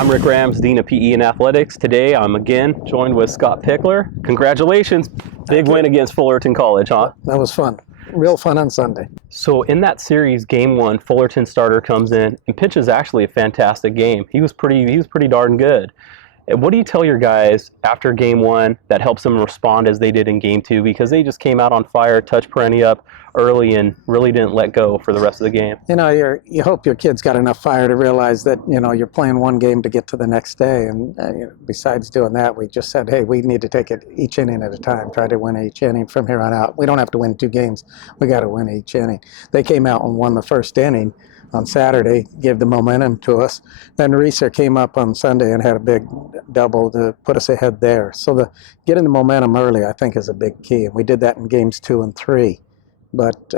I'm Rick Rams, Dean of PE and Athletics. Today I'm again joined with Scott Pickler. Congratulations, big win against Fullerton College, huh? That was fun. Real fun on Sunday. So in that series, game one, Fullerton starter comes in and pitches actually a fantastic game. He was pretty darn good. And what do you tell your guys after game one that helps them respond as they did in game two? Because they just came out on fire, touched Perenni up early, and really didn't let go for the rest of the game. You know, you hope your kid's got enough fire to realize that, you know, you're playing one game to get to the next day. And besides doing that, we just said, hey, we need to take it each inning at a time, try to win each inning from here on out. We don't have to win 2 games. We got to win each inning. They came out and won the first inning on Saturday, gave the momentum to us. Then Reiser came up on Sunday and had a big double to put us ahead there. So getting the momentum early, I think, is a big key. And we did that in games 2 and 3. But,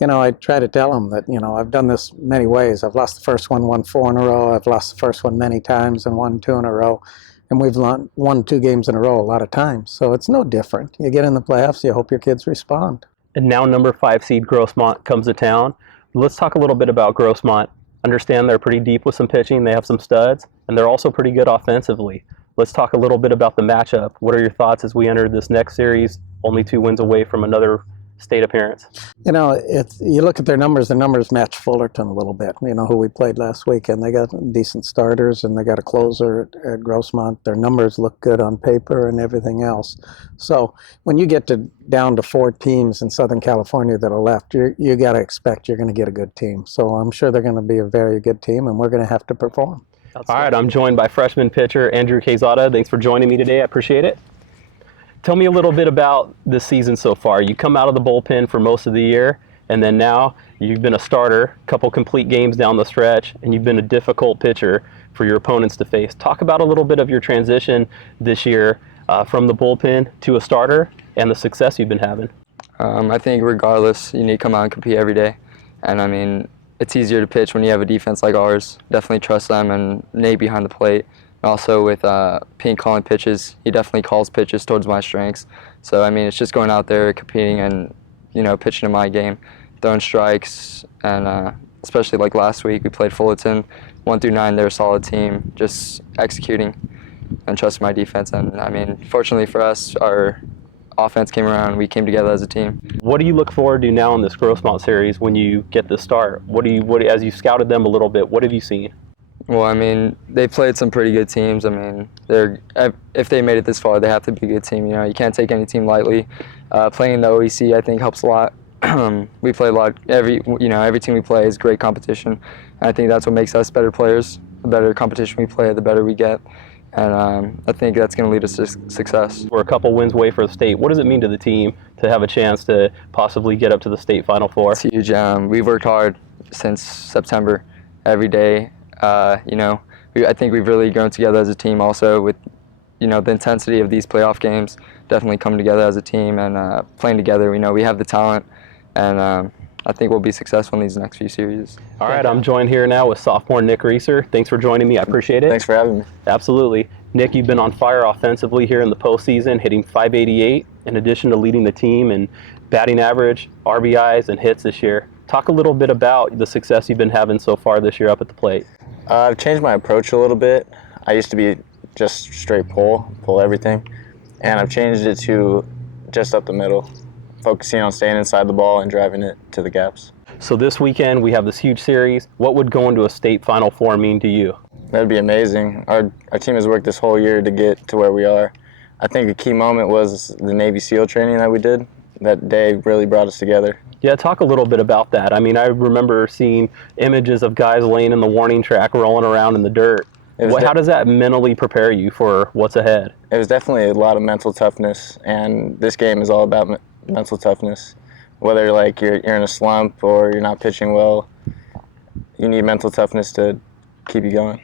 you know, I try to tell them that, you know, I've done this many ways. I've lost the first one, won 4 in a row. I've lost the first one many times and won 2 in a row. And we've won 2 games in a row a lot of times. So it's no different. You get in the playoffs, you hope your kids respond. And now number 5 seed Grossmont comes to town. Let's talk a little bit about Grossmont. Understand they're pretty deep with some pitching. They have some studs, and they're also pretty good offensively. Let's talk a little bit about the matchup. What are your thoughts as we enter this next series, only 2 wins away from another state appearance? You know, you look at their numbers, the numbers match Fullerton a little bit. You know, who we played last week, and they got decent starters, and they got a closer at Grossmont. Their numbers look good on paper and everything else. So when you get down to 4 teams in Southern California that are left, you got to expect you're going to get a good team. So I'm sure they're going to be a very good team, and we're going to have to perform. All right, I'm joined by freshman pitcher Andrew Quezada. Thanks for joining me today. I appreciate it. Tell me a little bit about this season so far. You come out of the bullpen for most of the year, and then now you've been a starter, a couple complete games down the stretch, and you've been a difficult pitcher for your opponents to face. Talk about a little bit of your transition this year from the bullpen to a starter and the success you've been having. I think regardless, you need to come out and compete every day. And I mean, it's easier to pitch when you have a defense like ours. Definitely trust them and Nate behind the plate. Also with Pink calling pitches, he definitely calls pitches towards my strengths. So I mean, it's just going out there, competing, and pitching in my game, throwing strikes, and especially like last week, we played Fullerton, 1 through 9. They're a solid team, just executing and trusting my defense. And I mean, fortunately for us, our offense came around. We came together as a team. What do you look forward to now in this Grossmont series when you get the start? As you scouted them a little bit, what have you seen? Well, I mean, they played some pretty good teams. I mean, if they made it this far, they have to be a good team. You know, you can't take any team lightly. Playing in the OEC, I think, helps a lot. We play a lot. Every team we play is great competition. And I think that's what makes us better players. The better competition we play, the better we get. And I think that's going to lead us to success. We're a couple wins away for the state. What does it mean to the team to have a chance to possibly get up to the state Final Four? It's huge. We've worked hard since September, every day. I think we've really grown together as a team also with, the intensity of these playoff games, definitely coming together as a team and playing together. We have the talent, and I think we'll be successful in these next few series. All right, I'm joined here now with sophomore Nick Reeser. Thanks for joining me. I appreciate it. Thanks for having me. Absolutely. Nick, you've been on fire offensively here in the postseason, hitting .588 in addition to leading the team in batting average, RBIs, and hits this year. Talk a little bit about the success you've been having so far this year up at the plate. I've changed my approach a little bit. I used to be just straight pull everything, and I've changed it to just up the middle, focusing on staying inside the ball and driving it to the gaps. So this weekend we have this huge series. What would going to a state Final Four mean to you? That'd be amazing. Our team has worked this whole year to get to where we are. I think a key moment was the Navy SEAL training that we did. That day really brought us together. Yeah, talk a little bit about that. I mean, I remember seeing images of guys laying in the warning track, rolling around in the dirt. How does that mentally prepare you for what's ahead? It was definitely a lot of mental toughness, and this game is all about mental toughness. Whether like you're in a slump or you're not pitching well, you need mental toughness to keep you going.